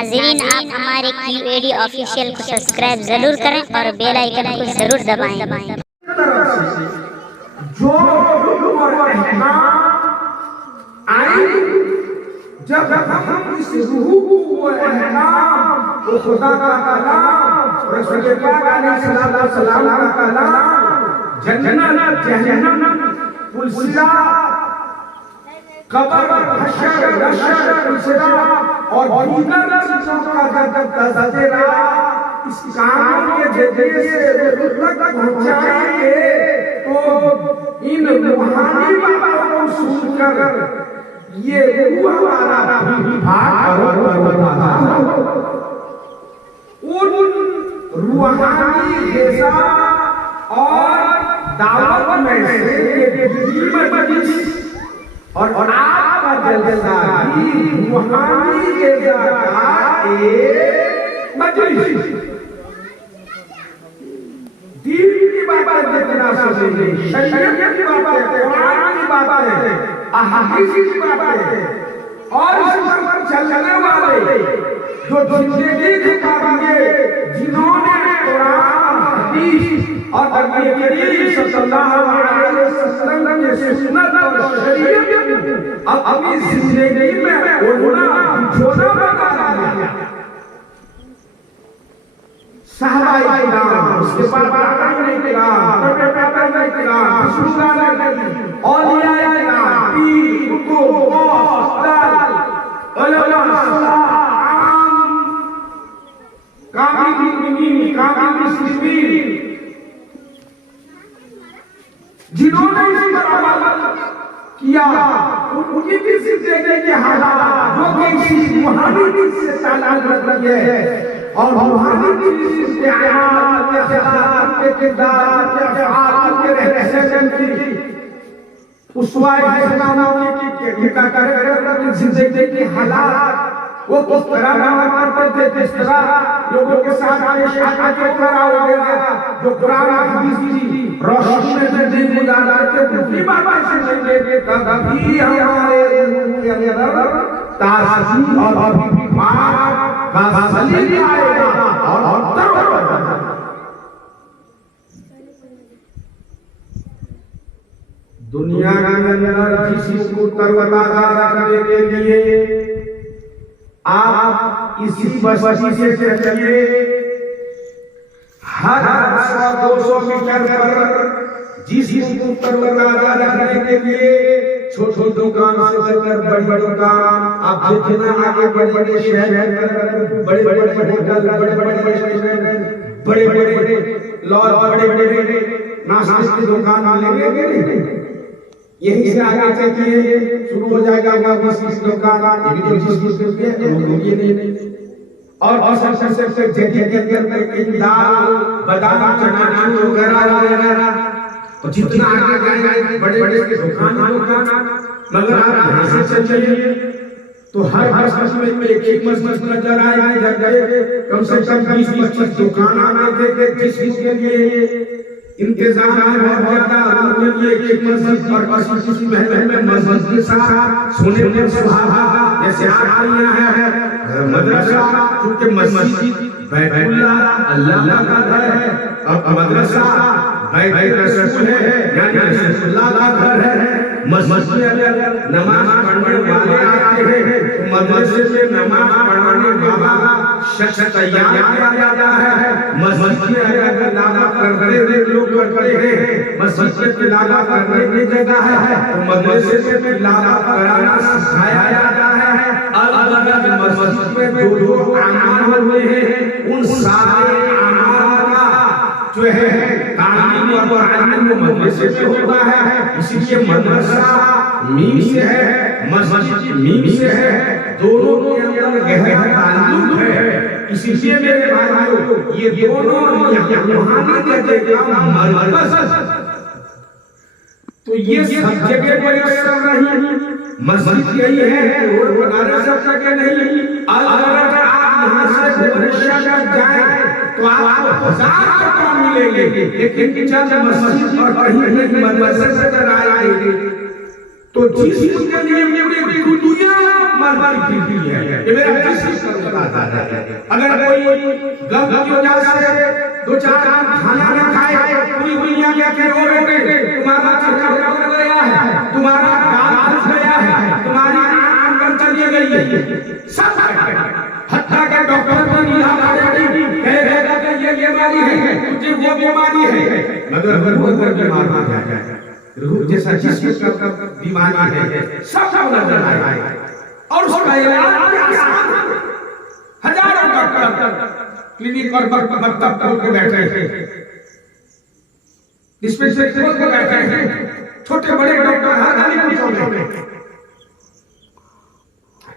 नाज़रीन, आप हमारे QAD ऑफिशियल को सब्सक्राइब जरूर करें और बेल आइकन को जरूर दबाएं। जो जब हम इस रूह को अहकाम तो खुदा का कलाम रसूल पाक अलैहिस्सलाम का कलाम जन्नत जहन्नम पुलसिरा कब्र हशर नशर पुलसिरा और दीगर चीजों का जब तज़किरा इस काम के जरिए से तक पहुंचाएंगे तो इन रूहानी बातों को सुनकर ये रूह हमारा भाग उन रूहानी ग़िज़ा और दावत में से मजलिस और आपका जलसा भी रूहानी ग़िज़ा का एक मजलिस। दीन की बातें जितना सुनेंगे, शरीयत की बातें, कुरान की बातें, अहादीस की बातें और इस पर चलने वाले जो जिंदगी दिखाएंगे, जिन्होंने कुरान, हदीस और नबी करीम सल्लल्लाहु अलैहि वसल्लम की सुन्नत और शरीयत अपनी जिंदगी में उन्होंने बना दिया। सहाबाए किराम, उसके बाद ताबईन किराम, ताबईन किराम, शुहदाए किराम, औलियाए किराम, पीर, कुतुब, गौस, उलमा, आम, कामिल मुमिनीन, कामिल मुस्लिमीन, जिन्होंने इस पर अमल किया, उनकी किसी जगह के हालात जो किसी रूहानी चीज से ताल्लुक रखती है और रूहानी चीज से अमाल के अखलाक के किरदार के अफ़आल के रहन की उसवाए हसनाओं की कर जिंदगी के हालात वो किस तरह व्यवहार करते थे, किस तरह लोगों के साथ पेश आते वगैरह जो कुरान हदीस की रोशनी में दिन गुजारते थे, उसी बात से जिंदगी कभी हमारे के अंदर ताज़गी और माफ का सलीम आएगा और तौबा। दुनिया के अंदर जिस को तरोताजा करने के लिए आप इसी बस्ती से चलिए, हर 100-200 मीटर पर जिसको तरोताजा रखने के लिए छोटी दुकान से लेकर बड़ी दुकान, आप जितना आगे बड़े शहर, बड़े होटल, बड़े रेस्टोरेंट, बड़े लॉज, बड़े नाश्ते की दुकान लेंगे, यही से आगे चलिए शुरू हो जाएगा आपका दुकान, ये नहीं और सबसे जगह दाल, बादाम, चना वगैरह तो जितना आगे जाएंगे बड़े के दुकान, मगर आप यहाँ से चलिए तो हर बस में एक मस्जिद नजर आएगी, कम से कम 20-25 दुकान आगे जिसके लिए इंतजाम है बहुत ज्यादा, उनके लिए एक मस्जिद और किसी महल में मस्जिद के साथ सोने पर सुहागा, जैसे आप यहाँ है मदरसा, क्योंकि मस्जिद बैतुल्लाह अल्लाह का घर है और मदरसा बैत रसूल है, यानी रसूलुल्लाह का घर है। मस्जिद में नमाज पढ़ने वाले आते हैं, मदरसे में नमाज पढ़ाने वाला शख्स तैयार किया जाता है। मस्जिद में अगर इलाका करते हुए लोग करते हैं, मस्जिद में इलाका करने की जगह है तो मदरसे में इलाका कराना सिखाया जाता है। अलग-अलग मस्जिद में जो अमाल होते हैं उन सारे अमाल का जो है तालीम और तालीम मदरसे में होता है, इसलिए मदरसा मीम से है, मस्जिद मीम से है, दोनों के अंदर गहरा ताल्लुक है। इसलिए मेरे भाइयों ये दोनों रूहानी जगह मरकज़, तो ये सब जगह पर नहीं, मस्जिद यही है और किनारे सब जगह नहीं। अगर आप यहाँ से भुवनेश्वर जाएं तो आपको 1000 टका मिलेंगे, लेकिन चंद मस्जिद और कहीं मदरसे नजर आएंगे तो जिस के लिए पूरी दुनिया मस्जिद है। ये मेरा किसी का बता अगर कोई गलत की वजह से 2-4 दिन खाना न खाए, पूरी दुनिया कहती है ओ बेटे तुम्हारा चेहरा उतर गया है, तुम्हारा गाल फंस गया है, तुम्हारी आंख अंदर चली गई है, सब हत्या के डॉक्टर को नहीं कहेगा कि ये बीमारी है, तुझे वो बीमारी है, मगर रूह अगर बीमार हो जाए, रूह जैसा जिस्म का बीमारी है, सब नजर आए और उसका इलाज आसान है। हजारों डॉक्टर क्लिनिक और मकतब खोल के बैठे हैं, डिस्पेंसरी खोल के बैठे हैं, छोटे बड़े डॉक्टर हर गली कूचों में,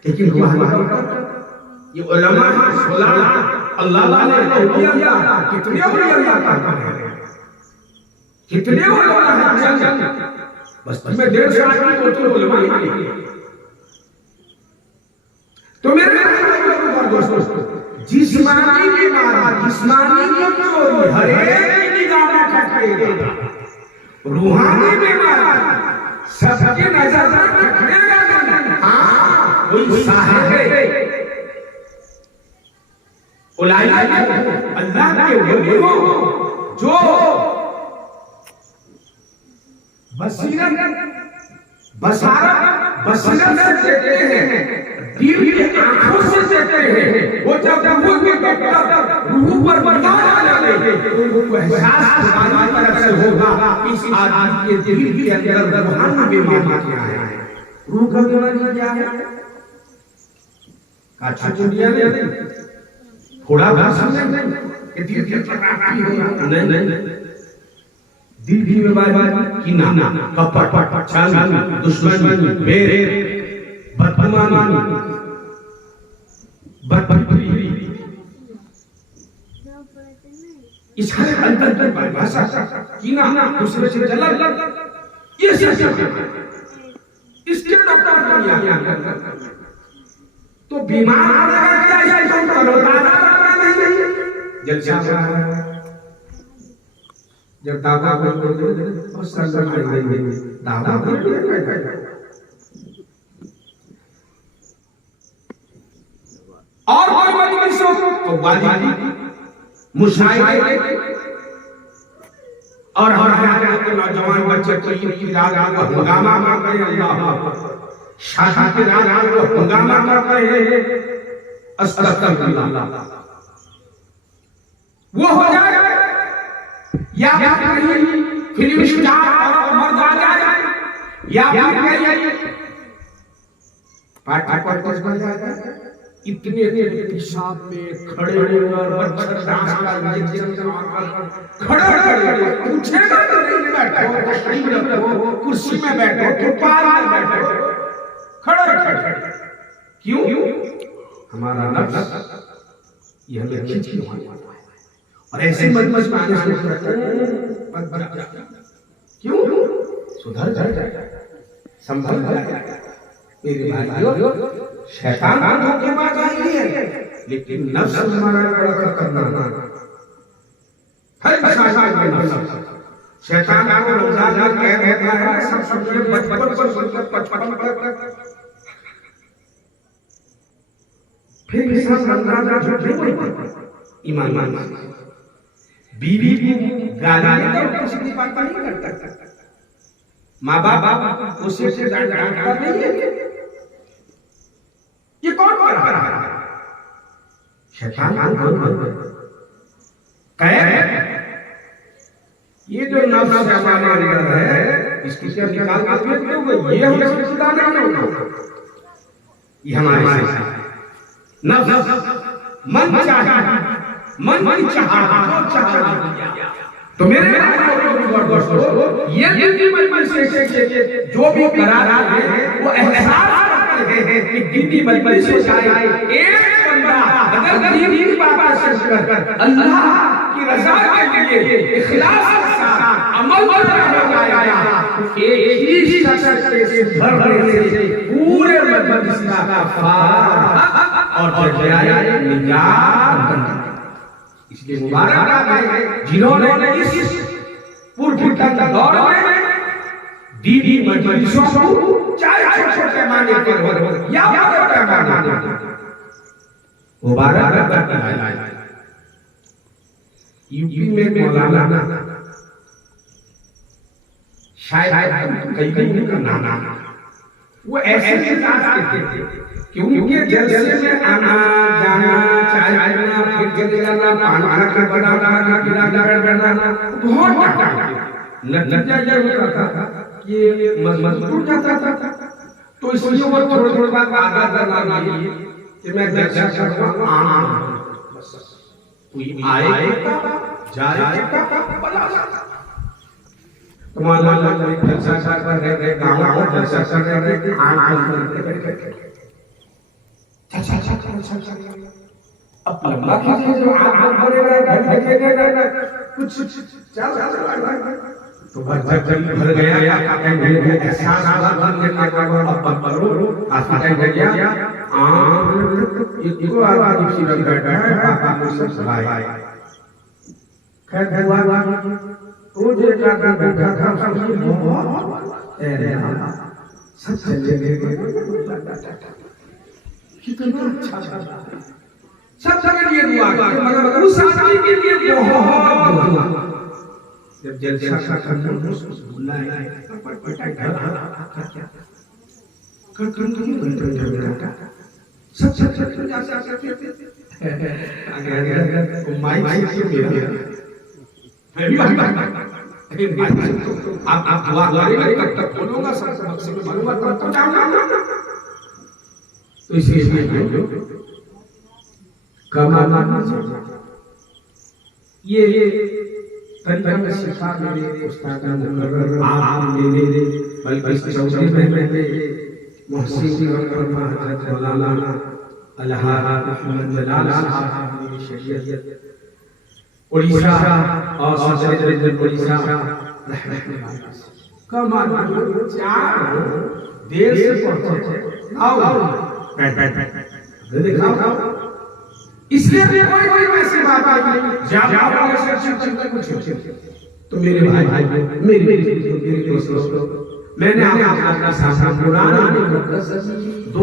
लेकिन ये उलमा सुलाना अल्लाह वाले औलिया कितने औलिया करते हैं, कितने उलमा हैं, बस मैं 1.5 साल की तो उलमा ही तो मेरे दोस्तों जिस्मानी बीमारी, जिस्मानी कमजोरी हर एक की निगाह में खटकेगा, रूहानी बीमारी सबके नजर में खटकेगा। हाँ कोई साहिब उलाया अल्लाह के वली हो जो बसीरत से देखते हैं, दिल की आंखों से देखते हैं, वो जब रूह के डॉक्टर रूह पर बता डालेंगे उनको एहसास खुदा की तरफ से होगा इस आदमी के दिल के अंदर रूहानी बीमारी क्या है, रूह का बीमारी क्या है, काछा चुनिया नहीं, थोड़ा भाषण नहीं कि दिल के अंदर नहीं, दिल की बीमारी की ना कपट छल दुश्मनी बेर बदगुमानी बदफिक्री इसके अंदर की भाषा की ना दूसरे से जलन ये सब इसके डॉक्टर दुनिया तो बीमार क्या इसको तरोताजा नहीं जलसा जब दावा बोल दे और सर खड़ी गई दावा बोल और कोई मजलिस हो तो वाली मुशायरे और हमारे के नौजवान बच्चे को ईद की रात को हंगामा कर रहे हैं, अल्लाह शादी की रात को हंगामा कर रहे हैं, अस्तगफिरुल्लाह वो हो जाए या कहीं फिल्म स्टार और मर जाए या कहीं पार्टी बन जाए, इतने पेशाब में खड़े होकर मच्छरदानी का इंजेक्शन लगाकर खड़े पूछेगा तो नहीं बैठो, तशरीफ रखो, कुर्सी में बैठो, फुटपाथ में बैठो, खड़े क्यों? हमारा नफ्स ये हमें खींच के और ऐसे मजमस में आने से क्यों सुधर जाए, संभल जाए। मेरे भाइयों शैतान को धोखेबाज नहीं है, लेकिन नफ्स हमारा बड़ा खतरनाक हर इंसान का नफ्स शैतान को रोजाना कह रहता है सब समझे बचपन पर सुनकर 55 तक फिर इंसान अंदाजा झूठे बोलता ईमान बीवी को गाली देकर किसी की बात नहीं करता, माँ बाप उसे डांटता नहीं है, ये कौन कर रहा है? शैतान ये जो नफ्स हमारे अंदर है इसकी क्या निकाल के फेंक दोगे, ये हमसे जुदा नहीं होगा, ये हमारे नफ्स मन चाहा तो मेरे ये दिल की मजलिस से जो भी करारा है वो एहसास करते हैं कि दिल की मजलिस से जाए एक बंदा अगर दीन की बात कर अल्लाह की रज़ा के लिए इखलास के साथ अमल कर रहा है, एक ही शख्स से भरने से पूरे मजलिस का कफार और जजाया निजात। इसलिए मुबारक है जिन्होंने इस पुरखुरद दौर में दीदी मजलिसों को चाहे छोटे पैमाने पर हो या बड़े पैमाने पर मुबारक करता है। यूपी में मौलाना शायद कई का नाम वो ऐसे मिजाज के थे कि उनके जलसे में आना जाना चाय पीना फिर चले जाना पान खा खाना बैठना बहुत टाटा नतीजा ये होता था कि मजबूर जाता था। तो इसलिए वो थोड़ी बात आदत करना चाहिए कि मैं जलसा करूंगा आना कोई आएगा जाएगा तुम्हारा कोई जलसा कर रहे गाँव जलसा कर रहे अब लंबा खींचे जो आग भरेगा कुछ चल तो भर गया एहसास हुआ अब पकड़ो आसमान में गया इनको आदमी सीधा बैठा है पापा मुझसे सलाह खैर हुआ वो जो जाकर बैठा था उसकी बहुत सब चले गए कितना अच्छा सब जगह लिए दुआ मगर उस आदमी के लिए बहुत दुआ जब जलसा खत्म हो भूलना है सब आगे माइक आप दुआ करेंगे तब तक बोलूंगा सब मकसद में बोलूंगा तब तो जाऊंगा। तो इसलिए कमाना ये तरीका में सीखा मेरे उस्ताद मुकर्रर आप मेरे बल्कि चौथे महीने मुहसिन हजरत मौलाना अल्लाह मोहम्मद जलाल साहब मेरी शरीयत उड़ीसा और सदर उड़ीसा रहमतुल्लाह कमाना चार देर से पहुंचे आओ दिखाओ इसलिए कोई वैसी बात आई ज्यादा कुछ तो मेरे भाई मेरे दोस्तों मैंने आपका साथ पुराना दो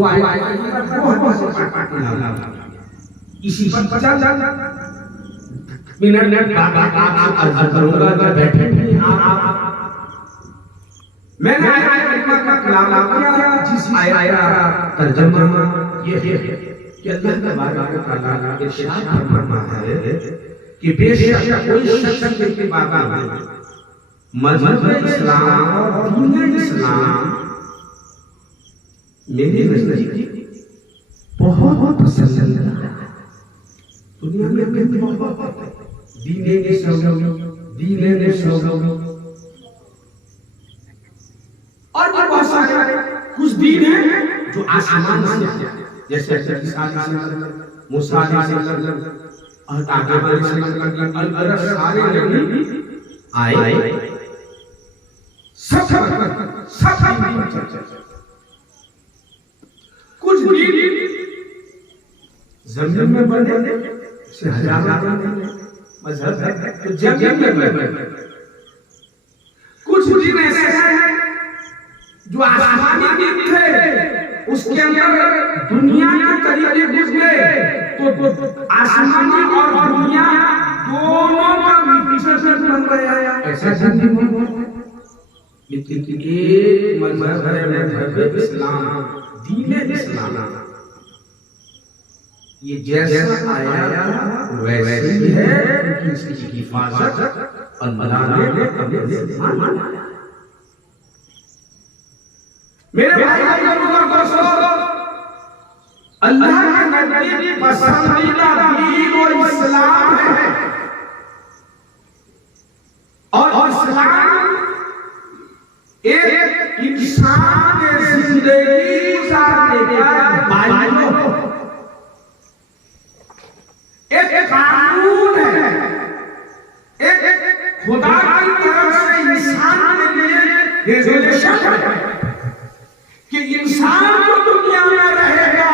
इसी मिनट बात करूंगा अगर बैठे मैंने आया तर्जुमा ये कि अल्लाह तबारक व तआला इरशाद फरमाता है कि बेशक कोई शख्स के बाबा मजहब इस्लाम और दीन इस्लाम मेरे नजदीक बहुत पसंद है। दुनिया में बहुत दीन इस्लाम और बहुत सारे कुछ दीन है जो आसमान से जैसे मूसा और सारे आए कुछ जमीन में बने से हजारों मजहब है तो जमीन में बने कुछ दिन ऐसे हैं जो आसमानी दिन थे उसके अंदर दुनिया के तरीके घुस गए तो आसमानी और दुनिया दोनों का मिश्रण बन गया। ऐसा लेकिन एक मजहब है इस्लाम दीन इस्लाम ये जैसा आया वैसे ही है लेकिन इसकी हिफाजत अल्लाह ने मेरे भाई अल्लाह के नजदीक पसंदीदा दीन और इस्लाम है और इस्लाम एक इंसान के जिंदगी गुजारने का बाइबल एक कानून है एक खुदा की तरफ से इंसान के लिए रेजोल्यूशन है कि इंसान जो दुनिया में रहेगा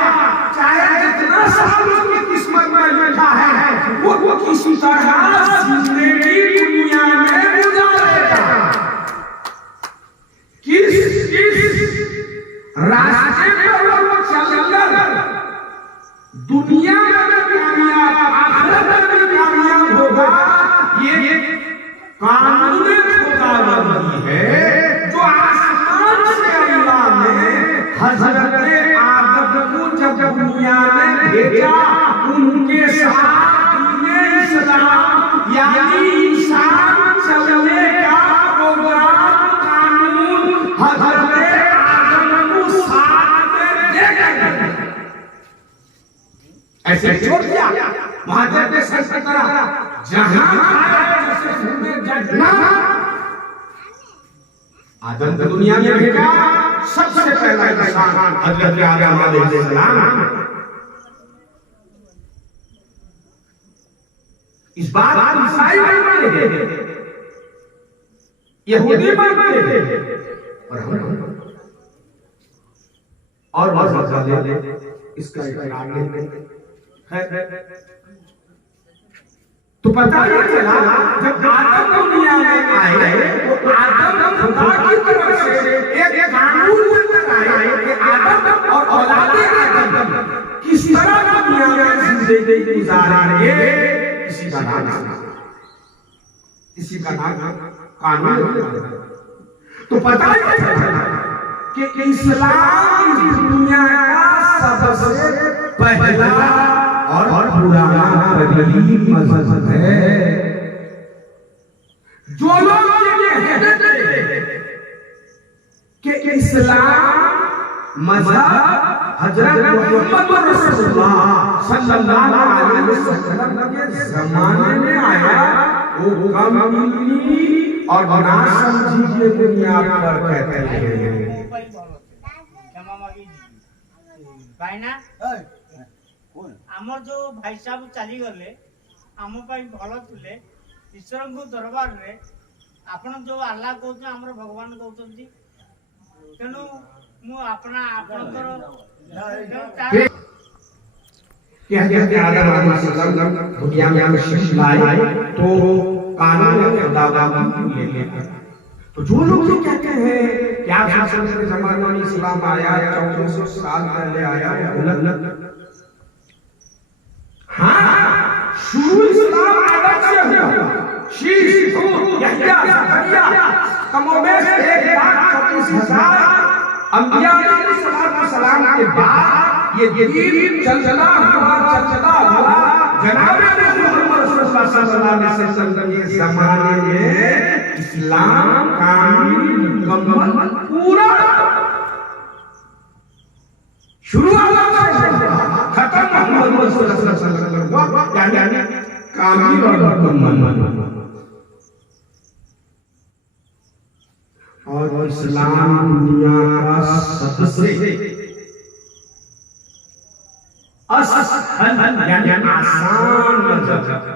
चाहे जितना साल उसकी किस्मत में लिखा है वो किसी तरह जिंदगी दुनिया में गुजारेगा। किस रास्ते पर वो चलकर दुनिया में ऐसे छोड़ दिया महादेव ने सच करा जहां आदम को दुनिया में भेजा सबसे पहला इंसान हजरत आदम अलैहिस्सलाम। इस बात को ईसाई मानते हैं, यहूदी मानते हैं और मजहब वाले इसका इकरार नहीं है। तो पता ही चला जब आदम दुनिया में आए तो आदम खुदा की तरफ से एक कानून लेकर आए कि आदम और औलादे आदम किस तरह दुनिया में जिंदगी गुजारेंगे। इसी का नाम कानून। तो पता ही चला कि इस्लाम इस दुनिया का सबसे पहला और पुराना कदीम मजहब है। जो लोग ये कहते हैं कि इस्लाम मजहब हजरत मोहम्मद रसूलुल्लाह सल्लल्लाहु अलैहि वसल्लम के जमाने में आया, वो कमली और ना समझी के बुनियाद पर कहते हैं। आमर जो भाई साहब चली गले आम भल थे ईश्वर को दरबार रे आपण जो आल्ला कहते आमर भगवान कहते तेणु मु अपना आपनकर दुनिया में तशरीफ लाए तो कानून खुदा ले लेकर। तो जो लोग ये कहते हैं कि आप के जमाने में इस्लाम आया 1400 साल पहले आया, गलत। हाँ, शुरू इस्लाम आदम से हुआ। शीश, हूद, यहया, ज़करिया कमोबेश 1,34,000 अंबिया अलैहिस्सलाम के बाद ये दीन चलता हुआ जनाब मोहम्मद सल्लल्लाहु अलैहि वसल्लम के जमाने में इस्लाम कामिल मुकम्मल पूरा शुरुआत से खत्म मोहम्मद सल्लल्लाहु अलैहि वसल्लम हुआ, यानी कामिल और मुकम्मल। और इस्लाम दुनिया का सबसे असहल यानी आसान मजहब,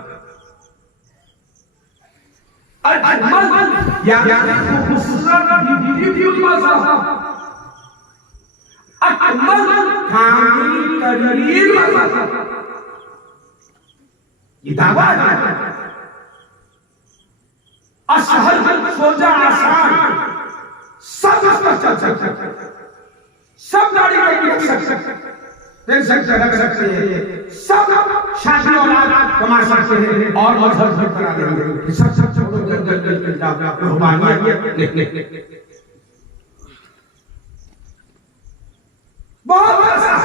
अजमल यानी खूबसूरत ब्यूटीफुल मजहब, अकमल कामिल तरीन मजहब। ये दावा है असहल सोजा आसान, सब गाड़ी में रख सकते रख सकते हैं, सब शादी औलाद कमा सकते हैं और मजहब करा देंगे। सब छोड़ो, जल्दी जाओ, बहुत ऐसा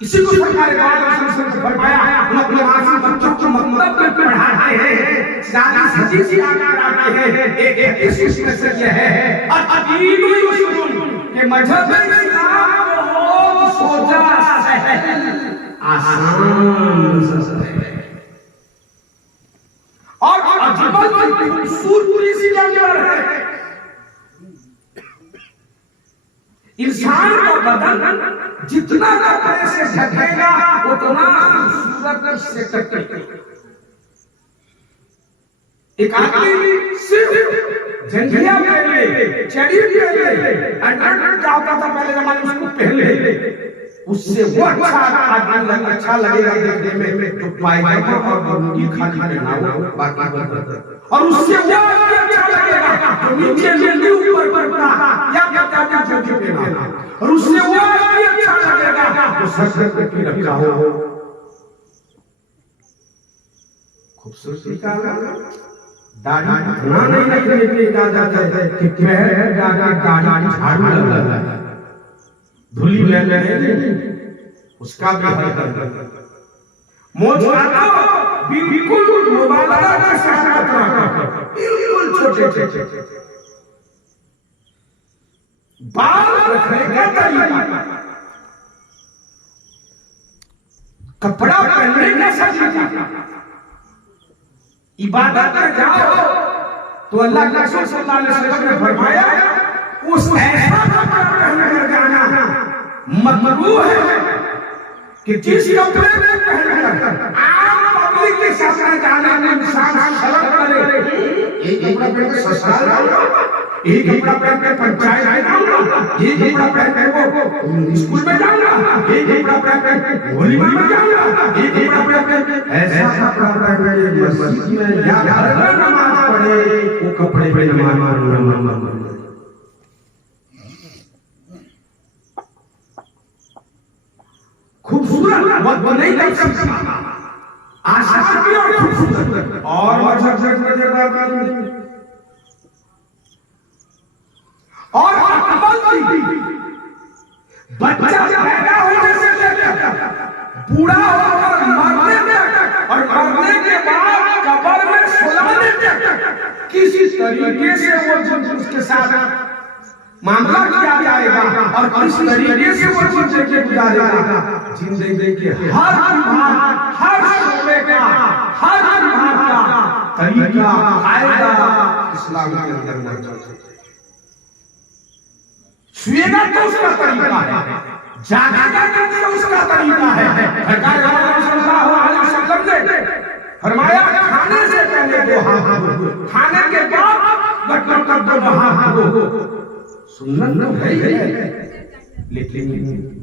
इसी को सरकार ने फरमाया, हम अपने मासूम बच्चों को मकतब में पढ़ाते हैं, ज़्यादा हदीस याद कराते हैं। एक इस मैसेज ये है अदीन युस्रुन के मजहब इस्लाम बहुत सोजा सहल आसान है और अजमल खूबसूरती सी जगह है। इंसान का बदन जितना कपड़े से ढकेगा उतना खूबसूरत से ढकेगा। एक आदमी सिर्फ जंघिया पहले, चढ़ी पहले, अंडरवेयर क्या होता था पहले जमाने में, उसको पहले उससे वो अच्छा लगेगा देखने में तो पायजामा और लुंगी खाली पहना हो, बाकी और उससे वो अच्छा लगेगा तो नीचे लुंगी ऊपर पड़ता या पजामा जंघी पहना, और उससे वो अच्छा लगेगा तो सर पे रखा हो। खूबसूरती का दाढ़ी ना नहीं रखने की इजाजत है कि पैर जाकर दाढ़ी झाड़ू लगा धूली ले उसका भी हल कर मोछ काटो बिल्कुल मुबालगा के साथ कटना, बिल्कुल छोटे बाल रखने का तरीका कपड़ा पहनने का सलीका। इबादत में जाओ तो अल्लाह के रसूल सल्लल्लाहु अलैहि वसल्लम ने फरमाया उस ऐसा कपड़ा पहनकर जाना मकरूह है कि जिस कपड़े में पहनकर आम पब्लिक के सामने जाना में इंसान शर्म करे। ये कपड़ा पहन के ससुराल जाऊंगा, ये कपड़ा पहन के पंचायत जाऊंगा, ये कपड़ा पहन के वो स्कूल में जाऊंगा, ये कपड़ा पहन के वलीमा में जाऊंगा, ये कपड़ा पहन के ऐसा कपड़ा पहन के मस्जिद में या घर में नमाज पढ़े, वो कपड़े पे नमाज खूबसूरत वो नहीं कर सकता, आसान भी और खूबसूरत और और अकबल भी बच्चा पैदा होने से लेकर बूढ़ा होकर मरने तक और मरने के बाद कब्र में सुलाने तक किसी तरीके से वो उसके साथ मामला किया जाएगा और किस तरीके से वो जिंदगी गुजारेगा। जिंदगी के हर विभाग, हर शोबे का, हर विभाग का तरीका कायदा इस्लाम के अंदर मौजूद है। सोएगा तो उसका तरीका है, जागेगा तो उसका तरीका है। सरकार सल्लल्लाहु अलैहि वसल्लम ने फरमाया खाने से पहले दो हाथ धो, खाने के बाद गटगट कर दो हाथ धो। सुन्नत तो है लेकिन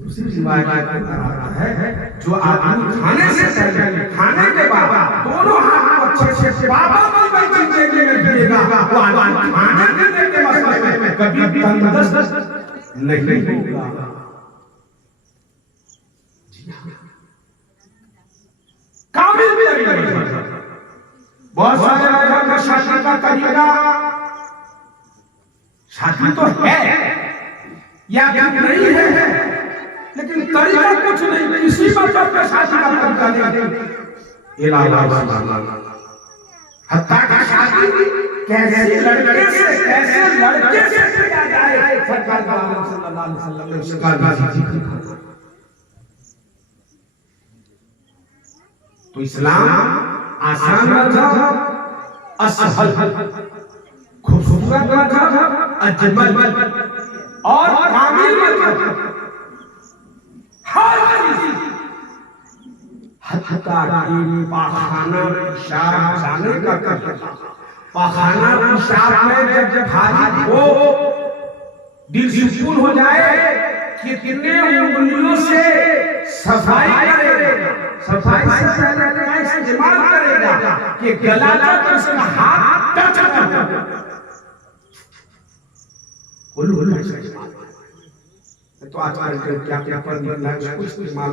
दूसरी रिवायत में आता है जो आदमी खाने से पहले खाने के बाद दोनों हाथ को अच्छे से बाबा की जिंदगी में गिरेगा, वो आदमी खाने पीने के मसले में कभी तंदुरुस्त नहीं होगा। कामिल तरीका बहुत सारे लोगों का शादी का तरीका, शादी तो है या नहीं है लेकिन तरीका कुछ नहीं, किसी मतलब पे शादी का तरीका नहीं। हत्ता का शादी कैसे लड़के से किया जाए, सरकार सल्लल्लाहु अलैहि वसल्लम ने उसका तो इस्लाम आसान मजहब, असहल, खूबसूरत मजहब, अजमल और कामिल मजहब। हर चीज हत्ता की पाखाना पेशाब जाने का तरीका, पाखाना पेशाब में जब भारी हो दिल सुकून हो जाए कि कितने उंगलियों से सफाई करेगा, सफाई से पहले इस्तेमाल करेगा कि गला तक उसका हाथ टच कर तो आजकल क्या क्या पर उसको इस्तेमाल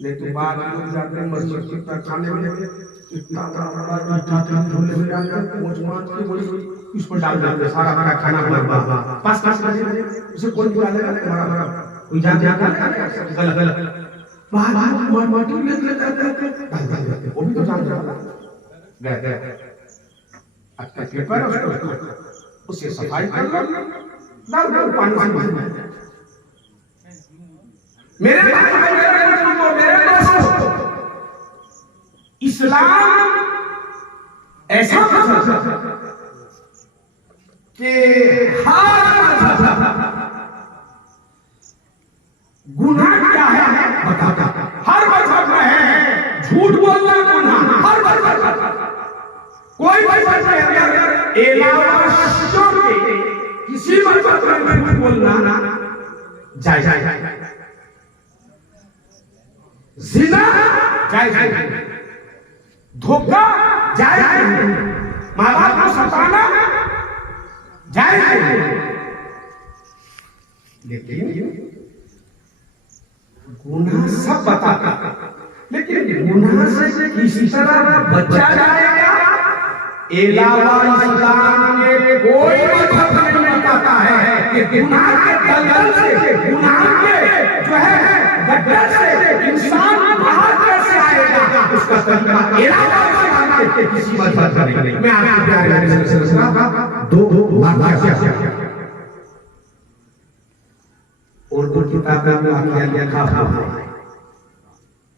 नहीं तो बाद में जाते मस्जिद पर खाने में इतना बड़ा मीठा धुले हो जाते हैं, पहुंच के वही उस पर डाल देते सारा हमारा खाना बर्बाद। 5 बजे उसे कोई बुलाएगा हमारा कोई जान जाता है गलत बाहर माटी ले जाते वो भी तो जान जाता गए अच्छा के पर उसे सफाई कर लो, डाल दो पानी से। मेरे भाई मेरे दोस्तों, इस्लाम ऐसा कि हर गुनाह क्या है बताता, हर मजहब में है झूठ बोलना गुनाह, हर मजहब कोई मजहब के अंदर अलावा किसी मजहब में झूठ बोलना जायज, जिना जायज, धोखा जायज, माँ बाप को सताना जायज, लेकिन गुनाह सब बताता, लेकिन गुनाह से किसी तरह बचा जाएगा अलावा इस्लाम के कोई मजहब नहीं बताता है कि गुनाह के दलदल से, गुनाह के जो है गड्ढे से इंसान बाहर कैसे आएगा, उसका तरीका अलावा इस्लाम के किसी मजहब का नहीं। मैं आपको प्यारे नबी सल्लल्लाहु अलैहि वसल्लम दो वाक़या उर्दू किताब में लिखा हुआ है,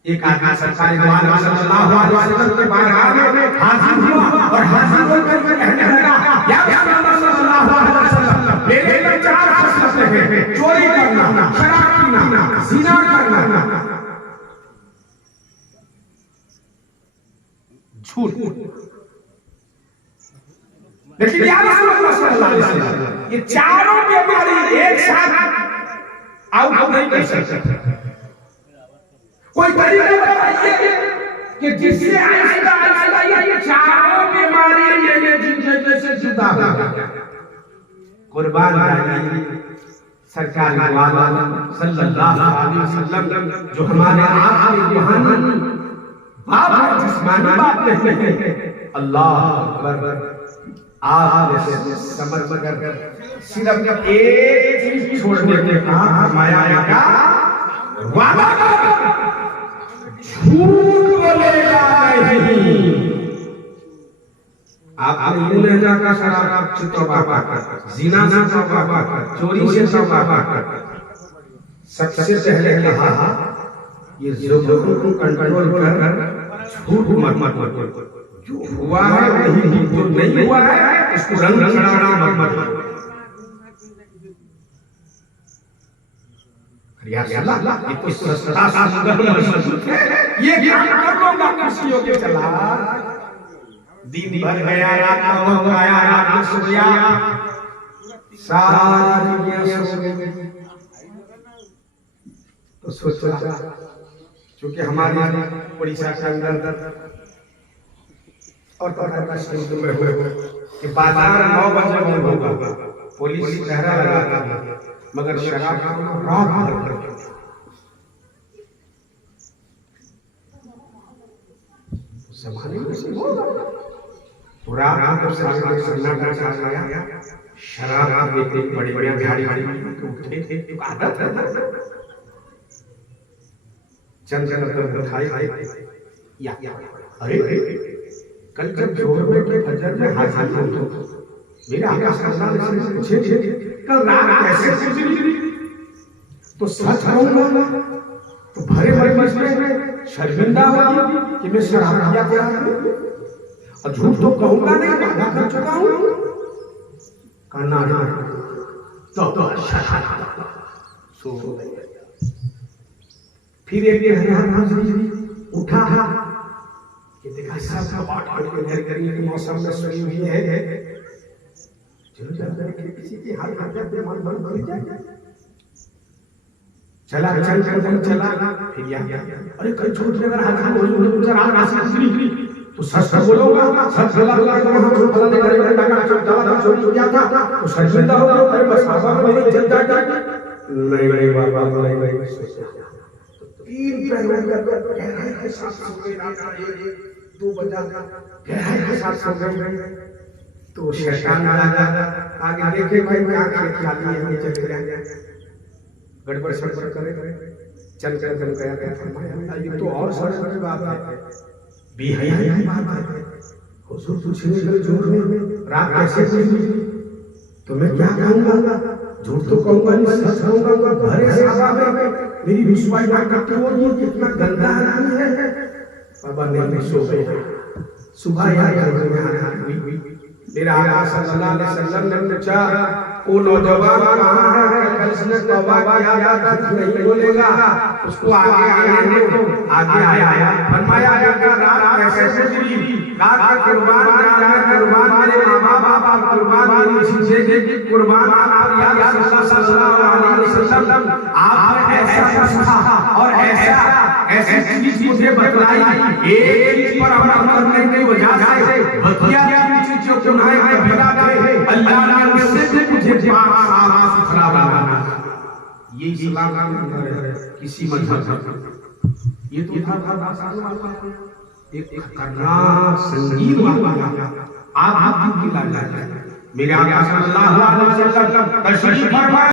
एक आदमी सरकारी द्वारा सल्लल्लाहु अलैहि वसल्लम के बारगाह में हाजिर हुआ और हाजिर होकर कहने लगा, या मोहम्मद सल्लल्लाहु अलैहि वसल्लम, मेरे में 4 खसलतें हैं, चोरी करना, शराब पीना, ज़िना करना, झूठ। लेकिन या रसूलुल्लाह सल्लल्लाहु अलैहि वसल्लम, ये चारों बीमारी एक साथ आउट नहीं कर सकते। कोई तरीका बताइए कि जिससे आइंदा ये चारों बीमारी ये जिंदगी से जुदा हो गया। कुर्बान जाइए सरकार वाला सल्लल्लाहु अलैहि वसल्लम, जो हमारे आखिरी रूहानी बाप है, जिस्मानी बाप नहीं है। अल्लाह अकबर। आप समझ कर सिर्फ एक चीज छोड़ने के कहा, फरमाया क्या? वादा झूठ बोलेगा नहीं। आप लेना का शराब से तौबा कर, जिना से तौबा कर, चोरी से तौबा कर। सबसे पहले कहा ये ज़ुबान को कंट्रोल कर, झूठ मत। जो हुआ है वही, जो नहीं हुआ है उसको रंग चढ़ाना मत। ये कोई सस्ता ये ज्ञान कर लूंगा कुर्सियों के चला। दिन भर गया, रात हो गया, रात में सो गया, सारी दुनिया सो गई। तो सोचा क्योंकि हमारे उड़ीसा के अंदर और का सिंधु में हुए कि बाजार 9 बजे बंद होगा, पुलिस पहरा लगा, मगर शराब रात भर संभालने में से होगा। तो रात को सामने सन्नाटा छा गया, शराब पीते बड़ी गाड़ी उठे थे, आदत है। चंद उठाए या अरे कल जब जोर में के फजर में हाजिर हो, मेरे आका सल्लल्लाहु अलैहि वसल्लम पूछे कल रात कैसे गुजरी? तो सच कहूंगा तो भरे मजलिस में शर्मिंदा होगी कि मैं शराब किया था, और झूठ तो कहूंगा नहीं, वादा कर चुका हूं। कहना तो सो फिर एक उठा कि देखा सब घर के मौसम में सोई हुई है, चलो चल किसी की हाल कर मन बंद कर जाए। चला फिर यहाँ अरे कल छोड़ के अगर हाथ हो रात राशि गुजरी तो सच बोलूंगा, सच बोला हम फलाने घर में लगा दवा चोरी हो गया था, तो शर्मिंदा हो गया। अरे बस बाबा मेरी इज्जत जाएगी। नहीं बाबा नहीं। 3 पहलू कर गहराई के साथ सो गए, रात 1-2 बजा गहराई के साथ सो गए। तो शैतान आगे देखे भाई क्या खाली है, नीचे चले गए, गड़बड़ सड़बड़ करे, चल गया। फरमाया ये तो और सड़बड़ बात है, बेहयाई बात है। हुजूर पूछने लगे झूठ में रात कैसे गुजरी? तो मैं क्या कहूंगा? झूठ तो कहूंगा नहीं, सच कहूंगा। भरे सभा में मेरी विश्वास करते हो ये कितना गंदा आदमी है। बाबा ने सो गए। सुबह याद हुई, मेरा आका सल्लल्लाहु अलैहि वसल्लम ने पूछा वो नौजवान कहाँ है? कल इसने तौबा किया था, नहीं बोलेगा, उसको आगे आने दो। आगे आया, फरमाया रात कैसे गुजरी? रात का कुर्बान मेरे माँ बाप, कुर्बान मेरी चीजें, कुर्बान आप या रसूलुल्लाह सल्लल्लाहु अलैहि वसल्लम, आपने ऐसा कहा और ऐसी चीज मुझे बतलाई, एक चीज पर अमल करने की वजह से बतिया चीज जो गुनाह कबीरा थे, अल्लाह ने उससे मुझे साफ सुथरा बनाया। ये इस्लाम किसी मजहब ये तो एक खतरनाक संगीन वाला आप की लाल मेरे आका सल्लल्लाहु अलैहि वसल्लम तशरीफ फरमा।